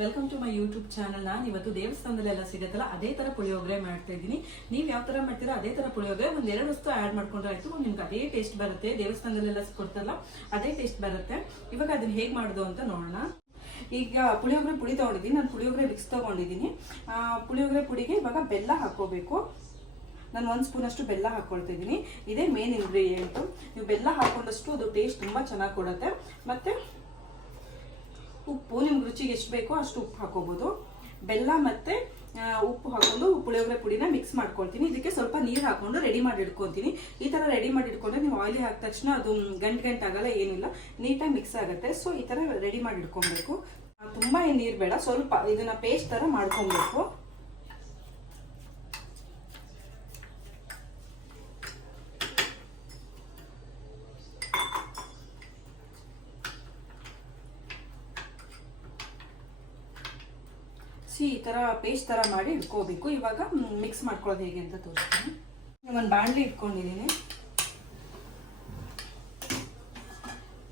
Welcome to my YouTube channel. ನಾನು ಇವತ್ತು ದೇವಸ್ಥಾನದಲ್ಲೆಲ್ಲ ಸಿಗುತ್ತಲ್ಲ ಅದೇ ತರ ಪುಳಿಯೋಗರೆ ಮಾಡ್ತಾ ಇದ್ದೀನಿ. ನೀವು ಯಾವ ತರ ಮಾಡ್ತೀರಾ ಅದೇ ತರ ಪುಳಿಯೋಗರೆ ಒಂದೆರಡು ವಸ್ತು ಆ್ಯಡ್ ಮಾಡ್ಕೊಂಡ್ರೆ ಆಯ್ತು, ನಿಮ್ಗೆ ಅದೇ ಟೇಸ್ಟ್ ಬರುತ್ತೆ. ದೇವಸ್ಥಾನದಲ್ಲೆಲ್ಲ ಕೊಡ್ತಾರಲ್ಲ ಅದೇ ಟೇಸ್ಟ್ ಬರುತ್ತೆ. ಇವಾಗ ಅದನ್ನ ಹೇಗೆ ಮಾಡೋದು ಅಂತ ನೋಡೋಣ. ಈಗ ಪುಳಿಯೋಗರೆ ಪುಡಿ ತಗೊಂಡಿದ್ದೀನಿ, ನಾನು ಪುಳಿಯೋಗರೆ ಮಿಕ್ಸ್ ತಗೊಂಡಿದ್ದೀನಿ. ಪುಳಿಯೋಗರೆ ಪುಡಿಗೆ ಇವಾಗ ಬೆಲ್ಲ ಹಾಕೋಬೇಕು. ನಾನು 1 ಸ್ಪೂನ್ ಅಷ್ಟು ಬೆಲ್ಲ ಹಾಕೊಳ್ತಾ ಇದ್ದೀನಿ. ಇದೇ ಮೇನ್ ಇಂಗ್ರೀಡಿಯೆಂಟು. ನೀವು ಬೆಲ್ಲ ಹಾಕೊಂಡಷ್ಟು ಅದು ಟೇಸ್ಟ್ ತುಂಬ ಚೆನ್ನಾಗಿ ಕೊಡುತ್ತೆ. ಮತ್ತೆ ಉಪ್ಪು ನಿಮ್ಗೆ ರುಚಿಗೆ ಎಷ್ಟು ಬೇಕೋ ಅಷ್ಟು ಉಪ್ಪು ಹಾಕೋಬಹುದು. ಬೆಲ್ಲ ಮತ್ತೆ ಉಪ್ಪು ಹಾಕೊಂಡು ಪುಳಿಯೋಗರೆ ಪುಡಿನ ಮಿಕ್ಸ್ ಮಾಡ್ಕೊಳ್ತೀನಿ. ಇದಕ್ಕೆ ಸ್ವಲ್ಪ ನೀರು ಹಾಕೊಂಡು ರೆಡಿ ಮಾಡಿ ಇಟ್ಕೊತೀನಿ. ಈ ತರ ರೆಡಿ ಮಾಡಿ ಇಟ್ಕೊಂಡ್ರೆ ನೀವು ಆಯಿಲ್ ಹಾಕಿದ ತಕ್ಷಣ ಅದು ಗಂಟು ಆಗಲ್ಲ, ಏನಿಲ್ಲ, ನೀಟಾಗಿ ಮಿಕ್ಸ್ ಆಗುತ್ತೆ. ಸೊ ಈ ತರ ರೆಡಿ ಮಾಡಿ ಇಟ್ಕೊಬೇಕು. ತುಂಬಾ ಏನು ನೀರು ಬೇಡ, ಸ್ವಲ್ಪ ಇದನ್ನ ಪೇಸ್ಟ್ ತರ ಮಾಡ್ಕೊಬೇಕು. ಈ ತರ ಪೇಸ್ಟ್ ತರ ಮಾಡಿ ಇಟ್ಕೋಬೇಕು. ಇವಾಗ ಮಿಕ್ಸ್ ಮಾಡ್ಕೊಳ್ಳೋದು ಹೇಗೆ ಅಂತ ತೋರಿಸ್ತೀನಿ. ಒಂದು ಬಾಣಲಿ ಇಟ್ಕೊಂಡಿದ್ದೀನಿ.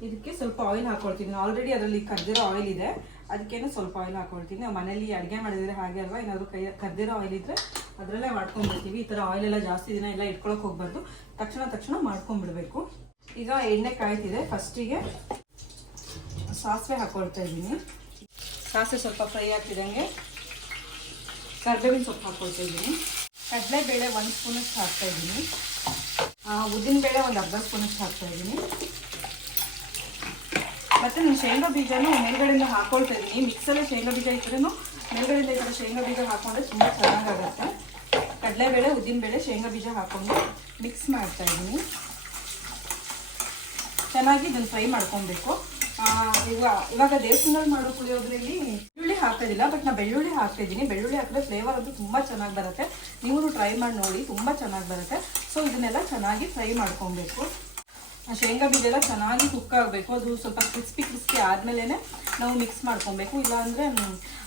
ಇದಕ್ಕೆ ಸ್ವಲ್ಪ ಆಯಿಲ್ ಹಾಕೊಳ್ತೀನಿ. ಆಲ್ರೆಡಿ ಅದರಲ್ಲಿ ಕರ್ದಿರೋ ಆಯಿಲ್ ಇದೆ, ಅದಕ್ಕೇನು ಸ್ವಲ್ಪ ಆಯಿಲ್ ಹಾಕೊಳ್ತೀನಿ. ನಾವು ಮನೇಲಿ ಅಡುಗೆ ಮಾಡಿದ್ರೆ ಹಾಗೆ ಅಲ್ವಾ, ಏನಾದರೂ ಕರ್ದಿರೋ ಆಯಿಲ್ ಇದ್ರೆ ಅದರಲ್ಲೇ ಮಾಡ್ಕೊಂಡ್ಬಿಡ್ತೀವಿ. ಈ ಥರ ಆಯಿಲ್ ಎಲ್ಲ ಜಾಸ್ತಿ ದಿನ ಎಲ್ಲ ಇಟ್ಕೊಳಕ್ಕೆ ಹೋಗ್ಬಾರ್ದು, ತಕ್ಷಣ ಮಾಡ್ಕೊಂಡ್ಬಿಡ್ಬೇಕು. ಈಗ ಎಣ್ಣೆ ಕಾಯ್ತಿದೆ. ಫಸ್ಟಿಗೆ ಸಾಸಿವೆ ಹಾಕೊಳ್ತಾ ಇದ್ದೀನಿ. ಸಾಸಿವೆ ಸ್ವಲ್ಪ ಫ್ರೈ ಆಗ್ತಿದ್ದಂಗೆ ಕರ್ಬೇವಿನ ಸೊಪ್ಪು ಹಾಕೊಳ್ತಾ ಇದ್ದೀನಿ. ಕಡಲೆಬೇಳೆ 1 ಸ್ಪೂನಷ್ಟು ಹಾಕ್ತಾ ಇದ್ದೀನಿ. ಉದ್ದಿನಬೇಳೆ ಒಂದು ಅರ್ಧ ಸ್ಪೂನಷ್ಟು ಹಾಕ್ತಾ ಇದ್ದೀನಿ. ಮತ್ತು ನಾನು ಶೇಂಗಾ ಬೀಜನೂ ಮೇಲ್ಗಡೆಯಿಂದ ಹಾಕೊಳ್ತಾ ಇದ್ದೀನಿ. ಮಿಕ್ಸಲ್ಲೇ ಶೇಂಗಾ ಬೀಜ ಇದ್ರೂ ಮೇಲ್ಗಡೆಯಿಂದ ಈ ಥರ ಶೇಂಗಾ ಬೀಜ ಹಾಕೊಂಡ್ರೆ ತುಂಬ ಚೆನ್ನಾಗಾಗುತ್ತೆ. ಕಡಲೆಬೇಳೆ, ಉದ್ದಿನಬೇಳೆ, ಶೇಂಗಾ ಬೀಜ ಹಾಕ್ಕೊಂಡು ಮಿಕ್ಸ್ ಮಾಡ್ತಾ ಇದ್ದೀನಿ. ಚೆನ್ನಾಗಿ ಇದನ್ನು ಫ್ರೈ ಮಾಡ್ಕೊಬೇಕು. ಇವಾಗ ದೇವಸ್ಥಾನದಲ್ಲಿ ಮಾಡೋ ಪುಳಿಯೋಗರೆಯಲ್ಲಿ ಬೆಳ್ಳುಳ್ಳಿ ಹಾಕೋದಿಲ್ಲ, ಬಟ್ ನಾನು ಬೆಳ್ಳುಳ್ಳಿ ಹಾಕ್ತಿದ್ದೀನಿ. ಬೆಳ್ಳುಳ್ಳಿ ಹಾಕಿದ್ರೆ ಫ್ಲೇವರ್ ಅಂತೂ ತುಂಬ ಚೆನ್ನಾಗಿ ಬರುತ್ತೆ. ನೀವು ಟ್ರೈ ಮಾಡಿ ನೋಡಿ, ತುಂಬ ಚೆನ್ನಾಗಿ ಬರುತ್ತೆ. ಸೊ ಇದನ್ನೆಲ್ಲ ಚೆನ್ನಾಗಿ ಫ್ರೈ ಮಾಡ್ಕೊಬೇಕು. ಶೇಂಗಾ ಬೀಜ ಎಲ್ಲ ಚೆನ್ನಾಗಿ ಕುಕ್ ಆಗಬೇಕು. ಅದು ಸ್ವಲ್ಪ ಕ್ರಿಸ್ಪಿ ಆದಮೇಲೆ ನಾವು ಮಿಕ್ಸ್ ಮಾಡ್ಕೊಬೇಕು, ಇಲ್ಲಾಂದರೆ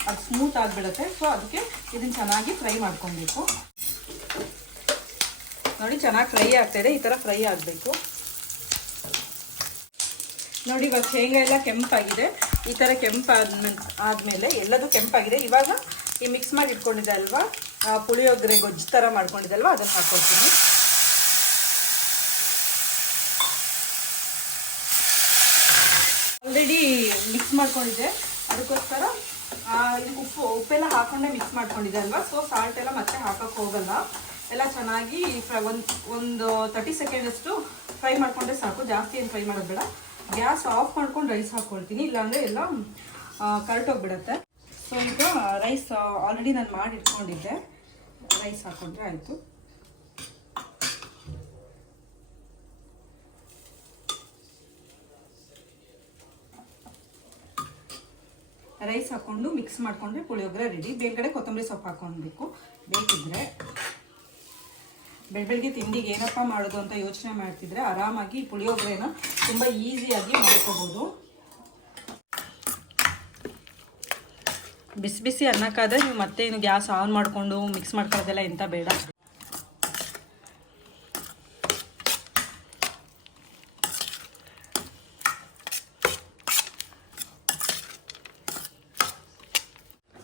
ಅದು ಸ್ಮೂತ್ ಆಗಿಬಿಡುತ್ತೆ. ಸೊ ಅದಕ್ಕೆ ಇದನ್ನು ಚೆನ್ನಾಗಿ ಫ್ರೈ ಮಾಡ್ಕೊಬೇಕು. ನೋಡಿ ಚೆನ್ನಾಗಿ ಫ್ರೈ ಆಗ್ತಾಯಿದೆ. ಈ ಥರ ಫ್ರೈ ಆಗಬೇಕು. ನೋಡಿ ಇವಾಗ ಶೇಂಗಾ ಎಲ್ಲ ಕೆಂಪಾಗಿದೆ. ಈ ಥರ ಆದಮೇಲೆ ಎಲ್ಲದೂ ಕೆಂಪಾಗಿದೆ. ಇವಾಗ ಈ ಮಿಕ್ಸ್ ಮಾಡಿ ಇಟ್ಕೊಂಡಿದ್ದೆ ಅಲ್ವಾ, ಪುಳಿಯೋಗರೆ ಗೊಜ್ಜು ಥರ ಮಾಡ್ಕೊಂಡಿದ್ದೆ ಅಲ್ವಾ, ಅದನ್ನು ಹಾಕ್ಕೊಳ್ತೀನಿ. ಆಲ್ರೆಡಿ ಮಿಕ್ಸ್ ಮಾಡ್ಕೊಂಡಿದ್ದೆ, ಅದಕ್ಕೋಸ್ಕರ ಇದಕ್ಕೆ ಉಪ್ಪೆಲ್ಲ ಹಾಕೊಂಡೆ ಮಿಕ್ಸ್ ಮಾಡ್ಕೊಂಡಿದ್ದೆ ಅಲ್ವಾ. ಸೊ ಸಾಲ್ಟ್ ಎಲ್ಲ ಮತ್ತೆ ಹಾಕೋಕ್ಕೆ ಹೋಗಲ್ಲ. ಎಲ್ಲ ಚೆನ್ನಾಗಿ ಒಂದು 30 ಸೆಕೆಂಡಷ್ಟು ಫ್ರೈ ಮಾಡಿಕೊಂಡ್ರೆ ಸಾಕು, ಜಾಸ್ತಿ ಏನು ಫ್ರೈ ಮಾಡೋದು ಬೇಡ. ಗ್ಯಾಸ್ ಆಫ್ ಮಾಡ್ಕೊಂಡು ರೈಸ್ ಹಾಕ್ಕೊಳ್ತೀನಿ, ಇಲ್ಲಾಂದರೆ ಎಲ್ಲ ಕರೆಕ್ಟೋಗ್ಬಿಡುತ್ತೆ. ಸೊ ಈಗ ರೈಸ್ ಆಲ್ರೆಡಿ ನಾನು ಮಾಡಿ ಇಟ್ಕೊಂಡಿದ್ದೆ, ರೈಸ್ ಹಾಕ್ಕೊಂಡ್ರೆ ಆಯಿತು. ರೈಸ್ ಹಾಕ್ಕೊಂಡು ಮಿಕ್ಸ್ ಮಾಡಿಕೊಂಡ್ರೆ ಪುಳಿಯೋಗರೆ ರೆಡಿ. ಬೇರೆ ಕೊತ್ತಂಬರಿ ಸೊಪ್ಪು ಹಾಕ್ಕೊಳ್ಬೇಕು ಬೇಕಿದ್ರೆ. ಬೆಳಗ್ಗೆ ತಿಂಡಿಗೆ ಏನಪ್ಪ ಮಾಡೋದು ಅಂತ ಯೋಚನೆ ಮಾಡ್ತಿದ್ರೆ ಆರಾಮಾಗಿ ಪುಳಿಯೋಗರೆನ ತುಂಬ ಈಸಿಯಾಗಿ ಮಾಡ್ಕೋಬೋದು. ಬಿಸಿ ಅನ್ನಕ್ಕಾದ್ರೆ ನೀವು ಮತ್ತೆ ಇನ್ನು ಗ್ಯಾಸ್ ಆನ್ ಮಾಡಿಕೊಂಡು ಮಿಕ್ಸ್ ಮಾಡ್ಕೊಳ್ಳೋದೆಲ್ಲ ಎಂತ ಬೇಡ.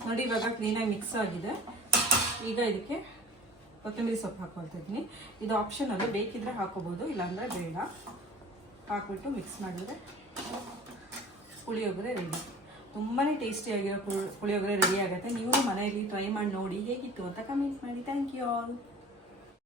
ನೋಡಿ ಇವಾಗ ಕ್ಲೀನಾಗಿ ಮಿಕ್ಸ್ ಆಗಿದೆ. ಈಗ ಇದಕ್ಕೆ ಕೊತ್ತಂಬರಿ ಸೊಪ್ಪು ಹಾಕೊಳ್ತಾ ಇದ್ದೀನಿ. ಇದು ಆಪ್ಷನಲ್ಲು, ಬೇಕಿದ್ರೆ ಹಾಕೋಬೋದು, ಇಲ್ಲಾಂದರೆ ಬೇಡ. ಹಾಕ್ಬಿಟ್ಟು ಮಿಕ್ಸ್ ಮಾಡಿದರೆ ಪುಳಿಯೋಗರೆ ರೆಡಿ. ತುಂಬಾ ಟೇಸ್ಟಿಯಾಗಿರೋ ಪುಳಿಯೋಗರೆ ರೆಡಿ ಆಗುತ್ತೆ. ನೀವು ಮನೆಯಲ್ಲಿ ಟ್ರೈ ಮಾಡಿ ನೋಡಿ ಹೇಗಿತ್ತು ಅಂತ ಕಮೆಂಟ್ ಮಾಡಿ. Thank you all.